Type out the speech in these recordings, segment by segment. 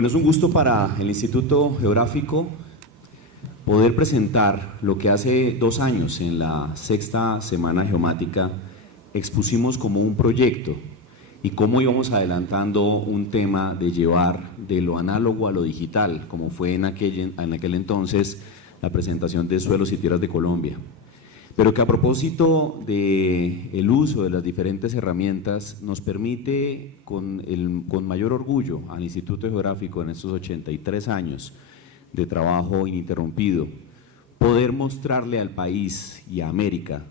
Bueno, es un gusto para el Instituto Geográfico poder presentar lo que hace 2 años en la sexta Semana Geomática expusimos como un proyecto y cómo íbamos adelantando un tema de llevar de lo análogo a lo digital, como fue en aquel entonces la presentación de Suelos y Tierras de Colombia. Pero que a propósito del uso de las diferentes herramientas nos permite con mayor orgullo al Instituto Geográfico en estos 83 años de trabajo ininterrumpido, poder mostrarle al país y a América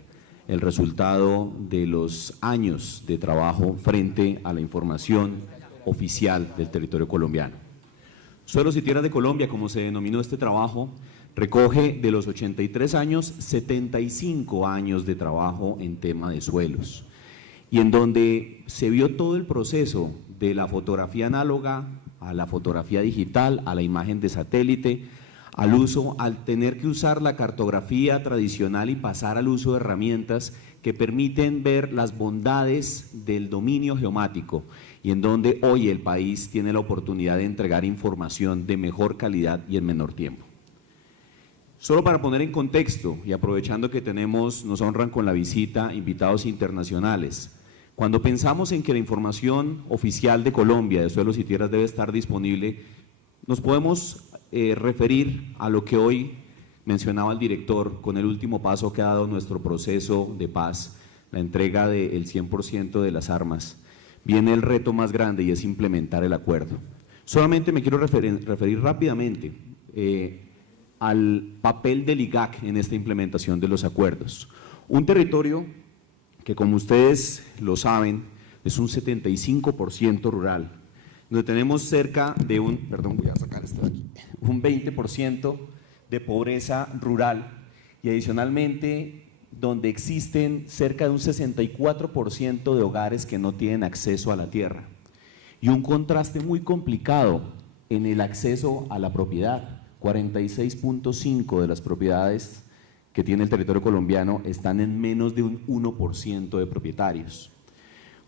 el resultado de los años de trabajo frente a la información oficial del territorio colombiano. Suelos y Tierras de Colombia, como se denominó este trabajo, recoge de los 83 años, 75 años de trabajo en tema de suelos, y en donde se vio todo el proceso de la fotografía análoga a la fotografía digital, a la imagen de satélite, al tener que usar la cartografía tradicional y pasar al uso de herramientas que permiten ver las bondades del dominio geomático y en donde hoy el país tiene la oportunidad de entregar información de mejor calidad y en menor tiempo. Solo para poner en contexto y aprovechando que nos honran con la visita invitados internacionales, cuando pensamos en que la información oficial de Colombia de suelos y tierras debe estar disponible, nos podemos referir a lo que hoy mencionaba el director con el último paso que ha dado nuestro proceso de paz, la entrega del 100% de las armas. Viene el reto más grande y es implementar el acuerdo. Solamente me quiero referir rápidamente al papel del IGAC en esta implementación de los acuerdos. Un territorio que, como ustedes lo saben, es un 75% rural, donde tenemos cerca de un 20% de pobreza rural y adicionalmente donde existen cerca de un 64% de hogares que no tienen acceso a la tierra y un contraste muy complicado en el acceso a la propiedad. 46.5 de las propiedades que tiene el territorio colombiano están en menos de un 1% de propietarios.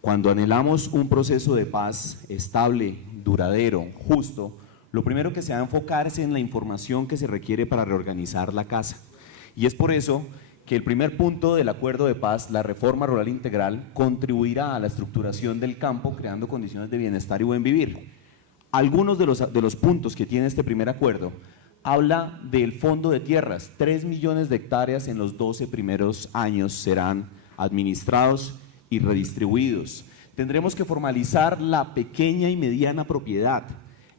Cuando anhelamos un proceso de paz estable, duradero, justo, lo primero que se va a enfocar es en la información que se requiere para reorganizar la casa. Y es por eso que el primer punto del acuerdo de paz, la reforma rural integral, contribuirá a la estructuración del campo, creando condiciones de bienestar y buen vivir. Algunos de los puntos que tiene este primer acuerdo habla del fondo de tierras. 3 millones de hectáreas en los 12 primeros años serán administrados y redistribuidos. Tendremos que formalizar la pequeña y mediana propiedad.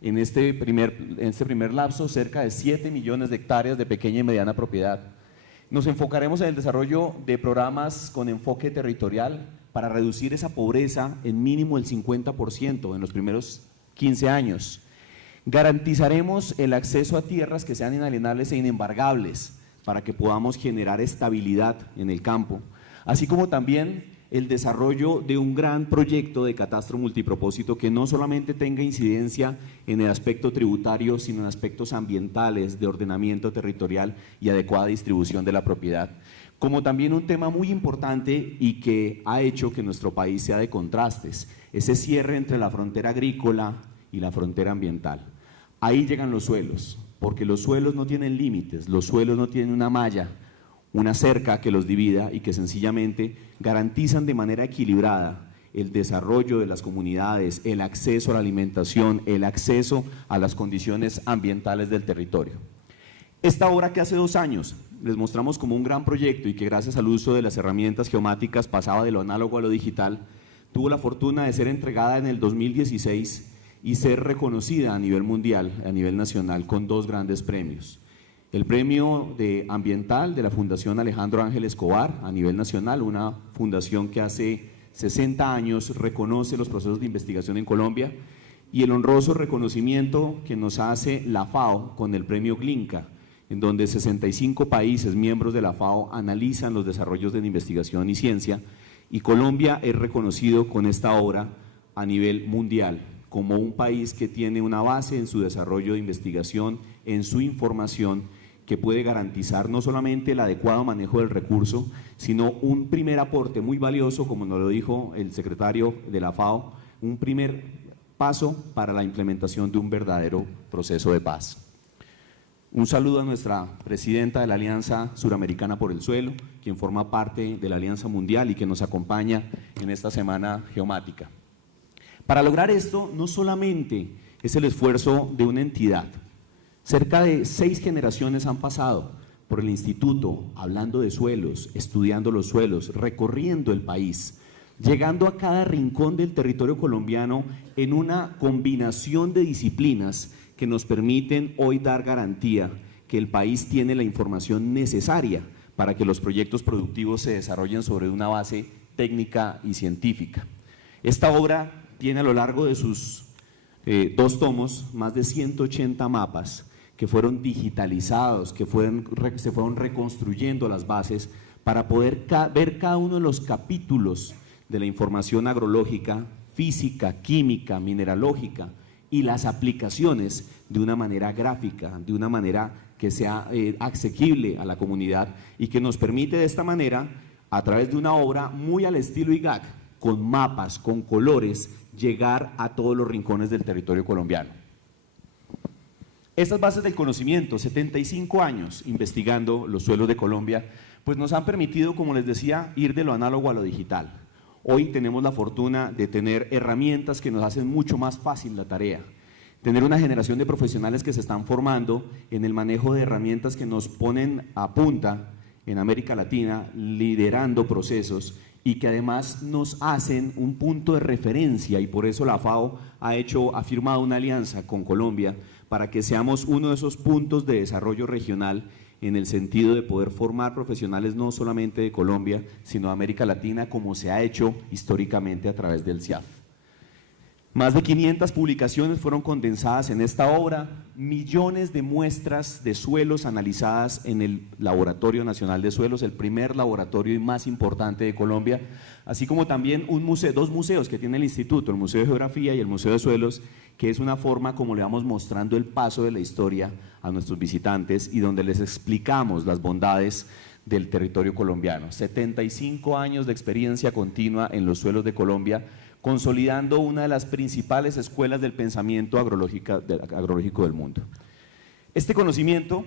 En este primer lapso, cerca de 7 millones de hectáreas de pequeña y mediana propiedad. Nos enfocaremos en el desarrollo de programas con enfoque territorial para reducir esa pobreza en mínimo el 50% en los primeros 15 años. Garantizaremos el acceso a tierras que sean inalienables e inembargables para que podamos generar estabilidad en el campo, así como también el desarrollo de un gran proyecto de catastro multipropósito que no solamente tenga incidencia en el aspecto tributario, sino en aspectos ambientales, de ordenamiento territorial y adecuada distribución de la propiedad. Como también un tema muy importante y que ha hecho que nuestro país sea de contrastes, ese cierre entre la frontera agrícola y la frontera ambiental. Ahí llegan los suelos, porque los suelos no tienen límites, los suelos no tienen una malla, una cerca que los divida y que sencillamente garantizan de manera equilibrada el desarrollo de las comunidades, el acceso a la alimentación, el acceso a las condiciones ambientales del territorio. Esta obra que hace 2 años les mostramos como un gran proyecto y que gracias al uso de las herramientas geomáticas pasaba de lo análogo a lo digital, tuvo la fortuna de ser entregada en el 2016 y ser reconocida a nivel mundial, a nivel nacional, con 2 grandes premios. El premio ambiental de la Fundación Alejandro Ángel Escobar a nivel nacional, una fundación que hace 60 años reconoce los procesos de investigación en Colombia, y el honroso reconocimiento que nos hace la FAO con el premio Glinka, en donde 65 países miembros de la FAO analizan los desarrollos de la investigación y ciencia, y Colombia es reconocido con esta obra a nivel mundial como un país que tiene una base en su desarrollo de investigación, en su información, que puede garantizar no solamente el adecuado manejo del recurso, sino un primer aporte muy valioso, como nos lo dijo el secretario de la FAO, un primer paso para la implementación de un verdadero proceso de paz. Un saludo a nuestra presidenta de la Alianza Suramericana por el Suelo, quien forma parte de la Alianza Mundial y que nos acompaña en esta semana geomática. Para lograr esto, no solamente es el esfuerzo de una entidad. Cerca de 6 generaciones han pasado por el instituto, hablando de suelos, estudiando los suelos, recorriendo el país, llegando a cada rincón del territorio colombiano en una combinación de disciplinas que nos permiten hoy dar garantía que el país tiene la información necesaria para que los proyectos productivos se desarrollen sobre una base técnica y científica. Esta obra tiene a lo largo de sus 2 tomos más de 180 mapas que fueron digitalizados, que se fueron reconstruyendo las bases para poder ver cada uno de los capítulos de la información agrológica, física, química, mineralógica y las aplicaciones de una manera gráfica, de una manera que sea asequible a la comunidad y que nos permite de esta manera, a través de una obra muy al estilo IGAC, con mapas, con colores, llegar a todos los rincones del territorio colombiano. Estas bases del conocimiento, 75 años investigando los suelos de Colombia, pues nos han permitido, como les decía, ir de lo análogo a lo digital. Hoy tenemos la fortuna de tener herramientas que nos hacen mucho más fácil la tarea, tener una generación de profesionales que se están formando en el manejo de herramientas que nos ponen a punta en América Latina, liderando procesos y que además nos hacen un punto de referencia, y por eso la FAO ha firmado una alianza con Colombia para que seamos uno de esos puntos de desarrollo regional en el sentido de poder formar profesionales no solamente de Colombia, sino de América Latina, como se ha hecho históricamente a través del CIAF. Más de 500 publicaciones fueron condensadas en esta obra, millones de muestras de suelos analizadas en el Laboratorio Nacional de Suelos, el primer laboratorio y más importante de Colombia, así como también 2 museos que tiene el instituto, el Museo de Geografía y el Museo de Suelos, que es una forma como le vamos mostrando el paso de la historia a nuestros visitantes y donde les explicamos las bondades del territorio colombiano. 75 años de experiencia continua en los suelos de Colombia, consolidando una de las principales escuelas del pensamiento agrológico del mundo. Este conocimiento,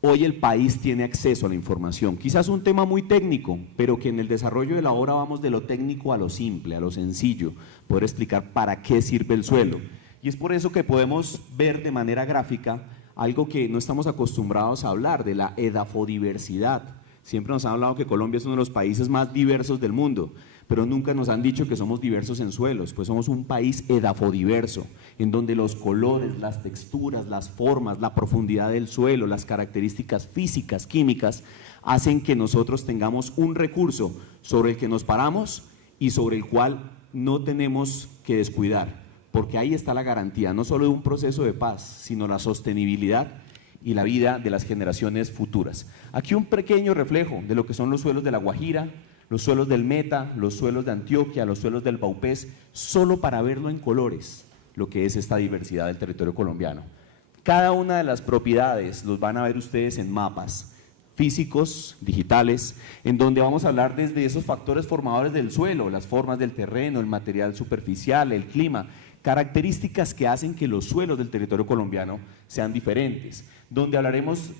hoy el país tiene acceso a la información, quizás un tema muy técnico, pero que en el desarrollo de la obra vamos de lo técnico a lo simple, a lo sencillo, poder explicar para qué sirve el suelo. Y es por eso que podemos ver de manera gráfica algo que no estamos acostumbrados a hablar, de la edafodiversidad. Siempre nos han hablado que Colombia es uno de los países más diversos del mundo, pero nunca nos han dicho que somos diversos en suelos, pues somos un país edafodiverso, en donde los colores, las texturas, las formas, la profundidad del suelo, las características físicas, químicas, hacen que nosotros tengamos un recurso sobre el que nos paramos y sobre el cual no tenemos que descuidar, porque ahí está la garantía, no solo de un proceso de paz, sino la sostenibilidad y la vida de las generaciones futuras. Aquí un pequeño reflejo de lo que son los suelos de La Guajira, los suelos del Meta, los suelos de Antioquia, los suelos del Baupés, solo para verlo en colores, lo que es esta diversidad del territorio colombiano. Cada una de las propiedades los van a ver ustedes en mapas físicos, digitales, en donde vamos a hablar desde esos factores formadores del suelo, las formas del terreno, el material superficial, el clima, características que hacen que los suelos del territorio colombiano sean diferentes, donde hablaremos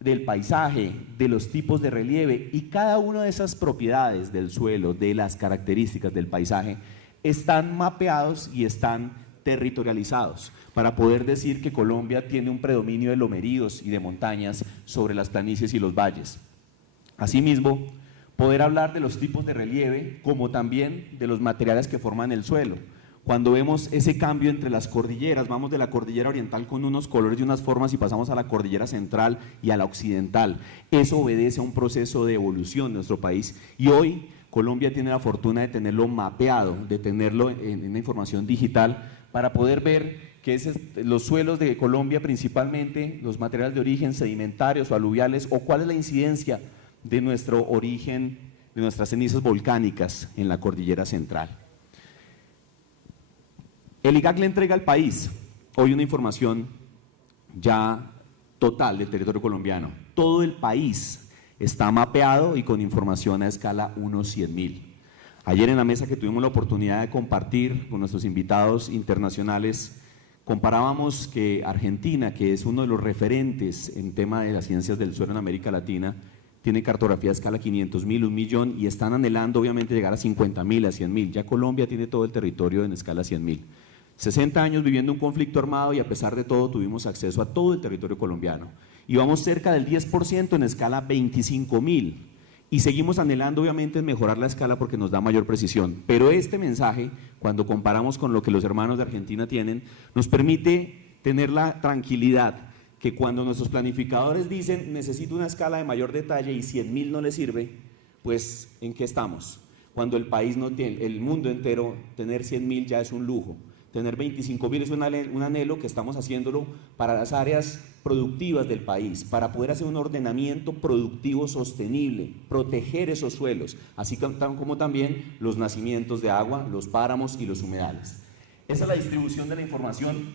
del paisaje, de los tipos de relieve, y cada una de esas propiedades del suelo, de las características del paisaje, están mapeados y están territorializados para poder decir que Colombia tiene un predominio de lomeríos y de montañas sobre las planicies y los valles. Asimismo, poder hablar de los tipos de relieve como también de los materiales que forman el suelo. Cuando vemos ese cambio entre las cordilleras, vamos de la cordillera oriental con unos colores y unas formas y pasamos a la cordillera central y a la occidental. Eso obedece a un proceso de evolución de nuestro país y hoy Colombia tiene la fortuna de tenerlo mapeado, de tenerlo en una información digital para poder ver que los suelos de Colombia principalmente, los materiales de origen sedimentarios o aluviales, o cuál es la incidencia de nuestro origen, de nuestras cenizas volcánicas en la cordillera central. El IGAC le entrega al país hoy una información ya total del territorio colombiano. Todo el país está mapeado y con información a escala 1/100.000. Ayer en la mesa que tuvimos la oportunidad de compartir con nuestros invitados internacionales, comparábamos que Argentina, que es uno de los referentes en tema de las ciencias del suelo en América Latina, tiene cartografía a escala 500.000, 1.000.000 y están anhelando obviamente llegar a 50.000, a 100.000. Ya Colombia tiene todo el territorio en escala 100.000. 60 años viviendo un conflicto armado y a pesar de todo tuvimos acceso a todo el territorio colombiano. Y vamos cerca del 10% en escala 25.000. Y seguimos anhelando obviamente en mejorar la escala porque nos da mayor precisión. Pero este mensaje, cuando comparamos con lo que los hermanos de Argentina tienen, nos permite tener la tranquilidad que cuando nuestros planificadores dicen necesito una escala de mayor detalle y 100.000 no le sirve, pues ¿en qué estamos? Cuando el país no tiene, el mundo entero, tener 100.000 ya es un lujo. Tener 25.000 es un anhelo que estamos haciéndolo para las áreas productivas del país, para poder hacer un ordenamiento productivo sostenible, proteger esos suelos, así como también los nacimientos de agua, los páramos y los humedales. Esa es la distribución de la información.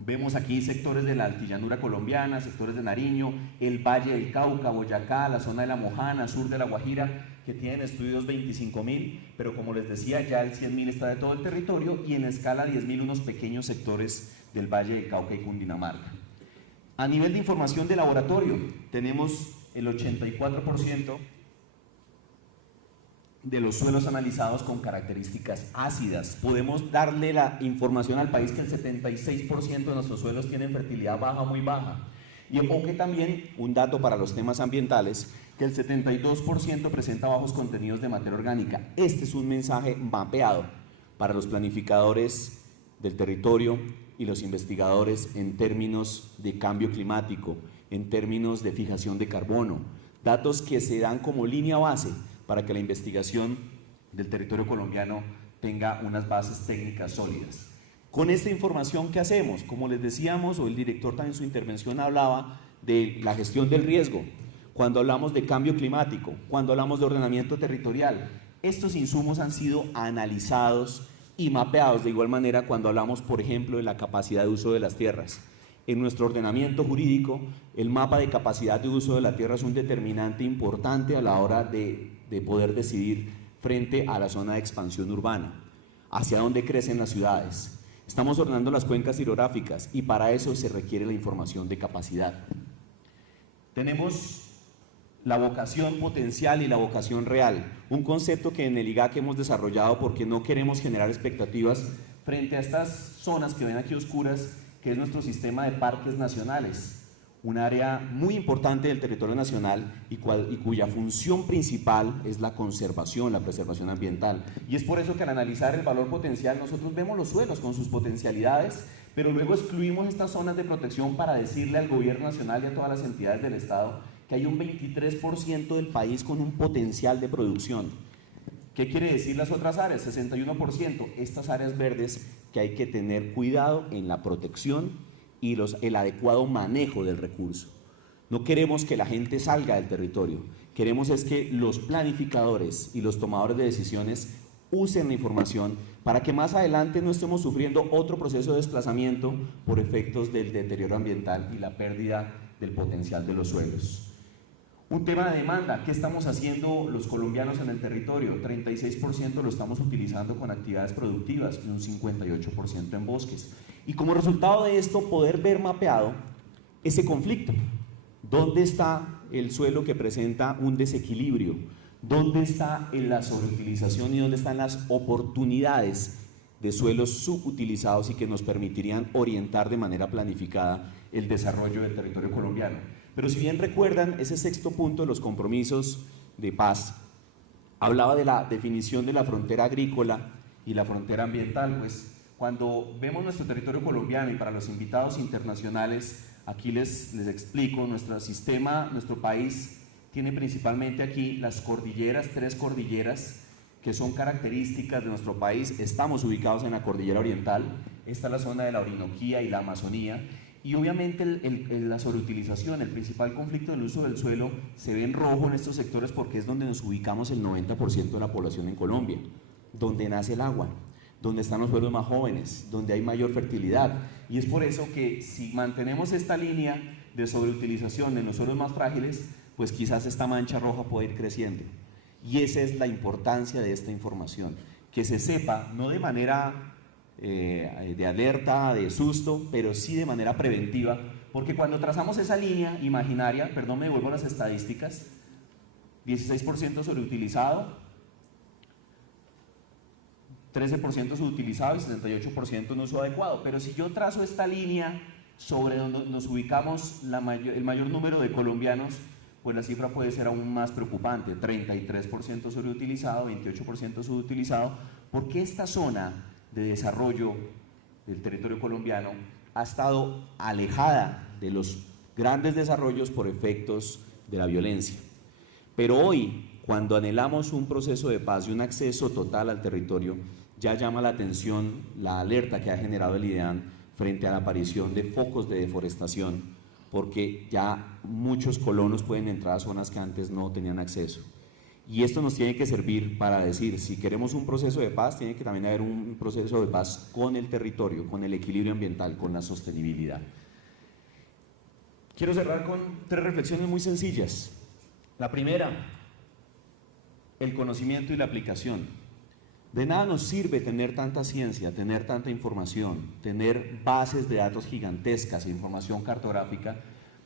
Vemos aquí sectores de la altillanura colombiana, sectores de Nariño, el Valle del Cauca, Boyacá, la zona de La Mojana, sur de La Guajira, que tienen estudios 25.000, pero como les decía, ya el 100.000 está de todo el territorio y en escala 10.000 unos pequeños sectores del Valle del Cauca y Cundinamarca. A nivel de información de laboratorio, tenemos el 84% de los suelos analizados con características ácidas. Podemos darle la información al país que el 76% de nuestros suelos tienen fertilidad baja o muy baja. Y enfoque también un dato para los temas ambientales, que el 72% presenta bajos contenidos de materia orgánica. Este es un mensaje mapeado para los planificadores del territorio y los investigadores en términos de cambio climático, en términos de fijación de carbono, datos que se dan como línea base para que la investigación del territorio colombiano tenga unas bases técnicas sólidas. Con esta información, ¿qué hacemos? Como les decíamos, o el director también en su intervención hablaba de la gestión del riesgo, cuando hablamos de cambio climático, cuando hablamos de ordenamiento territorial, estos insumos han sido analizados y mapeados de igual manera cuando hablamos, por ejemplo, de la capacidad de uso de las tierras. En nuestro ordenamiento jurídico, el mapa de capacidad de uso de la tierra es un determinante importante a la hora de poder decidir frente a la zona de expansión urbana, hacia dónde crecen las ciudades. Estamos ordenando las cuencas hidrográficas y para eso se requiere la información de capacidad. Tenemos la vocación potencial y la vocación real, un concepto que en el IGAC hemos desarrollado porque no queremos generar expectativas frente a estas zonas que ven aquí oscuras, que es nuestro sistema de parques nacionales, un área muy importante del territorio nacional y cuya función principal es la conservación, la preservación ambiental. Y es por eso que al analizar el valor potencial nosotros vemos los suelos con sus potencialidades, pero luego excluimos estas zonas de protección para decirle al gobierno nacional y a todas las entidades del Estado que hay un 23% del país con un potencial de producción. ¿Qué quiere decir las otras áreas? 61%. Estas áreas verdes que hay que tener cuidado en la protección y el adecuado manejo del recurso. No queremos que la gente salga del territorio, queremos es que los planificadores y los tomadores de decisiones usen la información para que más adelante no estemos sufriendo otro proceso de desplazamiento por efectos del deterioro ambiental y la pérdida del potencial de los suelos. Un tema de demanda, ¿qué estamos haciendo los colombianos en el territorio? 36% lo estamos utilizando con actividades productivas y un 58% en bosques. Y como resultado de esto, poder ver mapeado ese conflicto. ¿Dónde está el suelo que presenta un desequilibrio? ¿Dónde está la sobreutilización y dónde están las oportunidades de suelos subutilizados y que nos permitirían orientar de manera planificada el desarrollo del territorio colombiano? Pero si bien recuerdan, ese sexto punto de los compromisos de paz hablaba de la definición de la frontera agrícola y la frontera ambiental. Pues cuando vemos nuestro territorio colombiano y para los invitados internacionales, aquí les explico, nuestro sistema, nuestro país tiene principalmente aquí las cordilleras, 3 cordilleras que son características de nuestro país. Estamos ubicados en la cordillera oriental, esta es la zona de la Orinoquía y la Amazonía. Y obviamente la sobreutilización, el principal conflicto del uso del suelo se ve en rojo en estos sectores porque es donde nos ubicamos el 90% de la población en Colombia, donde nace el agua, donde están los suelos más jóvenes, donde hay mayor fertilidad. Y es por eso que si mantenemos esta línea de sobreutilización en los suelos más frágiles, pues quizás esta mancha roja puede ir creciendo. Y esa es la importancia de esta información, que se sepa, no de manera de alerta, de susto, pero sí de manera preventiva, porque cuando trazamos esa línea imaginaria, perdón, me devuelvo a las estadísticas, 16% sobreutilizado, 13% subutilizado y 68% en uso adecuado. Pero si yo trazo esta línea sobre donde nos ubicamos el mayor número de colombianos, pues la cifra puede ser aún más preocupante, 33% sobreutilizado, 28% subutilizado, porque esta zona de desarrollo del territorio colombiano ha estado alejada de los grandes desarrollos por efectos de la violencia. Pero hoy, cuando anhelamos un proceso de paz y un acceso total al territorio, ya llama la atención la alerta que ha generado el IDEAN frente a la aparición de focos de deforestación, porque ya muchos colonos pueden entrar a zonas que antes no tenían acceso. Y esto nos tiene que servir para decir, si queremos un proceso de paz, tiene que también haber un proceso de paz con el territorio, con el equilibrio ambiental, con la sostenibilidad. Quiero cerrar con 3 reflexiones muy sencillas. La primera, el conocimiento y la aplicación. De nada nos sirve tener tanta ciencia, tener tanta información, tener bases de datos gigantescas e información cartográfica,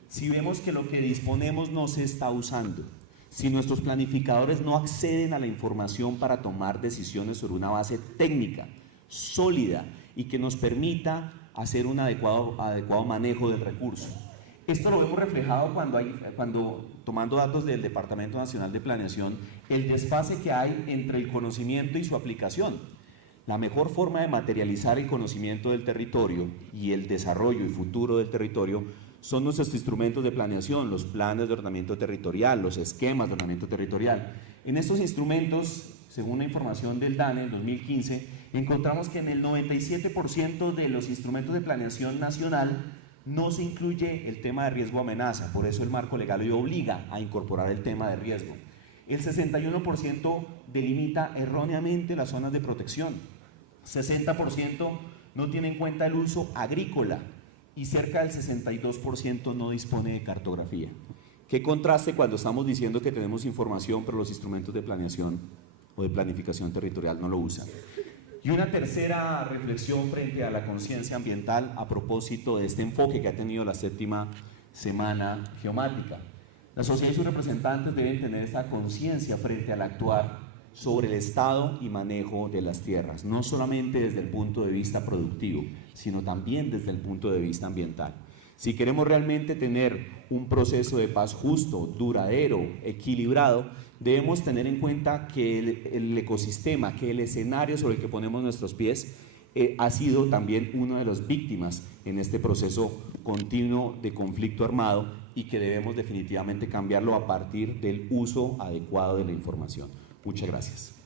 si vemos que lo que disponemos no se está usando. Si nuestros planificadores no acceden a la información para tomar decisiones sobre una base técnica, sólida y que nos permita hacer un adecuado manejo del recurso. Esto lo vemos reflejado cuando, tomando datos del Departamento Nacional de Planeación, el desfase que hay entre el conocimiento y su aplicación. La mejor forma de materializar el conocimiento del territorio y el desarrollo y futuro del territorio son nuestros instrumentos de planeación, los planes de ordenamiento territorial, los esquemas de ordenamiento territorial. En estos instrumentos, según la información del DANE en 2015, encontramos que en el 97% de los instrumentos de planeación nacional no se incluye el tema de riesgo o amenaza, por eso el marco legal hoy obliga a incorporar el tema de riesgo. El 61% delimita erróneamente las zonas de protección, 60% no tiene en cuenta el uso agrícola, y cerca del 62% no dispone de cartografía. Qué contraste cuando estamos diciendo que tenemos información, pero los instrumentos de planeación o de planificación territorial no lo usan. Y una tercera reflexión frente a la conciencia ambiental a propósito de este enfoque que ha tenido la 7ª semana geomática. La sociedad y sus representantes deben tener esta conciencia frente al actuar sobre el estado y manejo de las tierras, no solamente desde el punto de vista productivo, sino también desde el punto de vista ambiental. Si queremos realmente tener un proceso de paz justo, duradero, equilibrado, debemos tener en cuenta que el ecosistema, que el escenario sobre el que ponemos nuestros pies ha sido también una de las víctimas en este proceso continuo de conflicto armado y que debemos definitivamente cambiarlo a partir del uso adecuado de la información. Muchas gracias.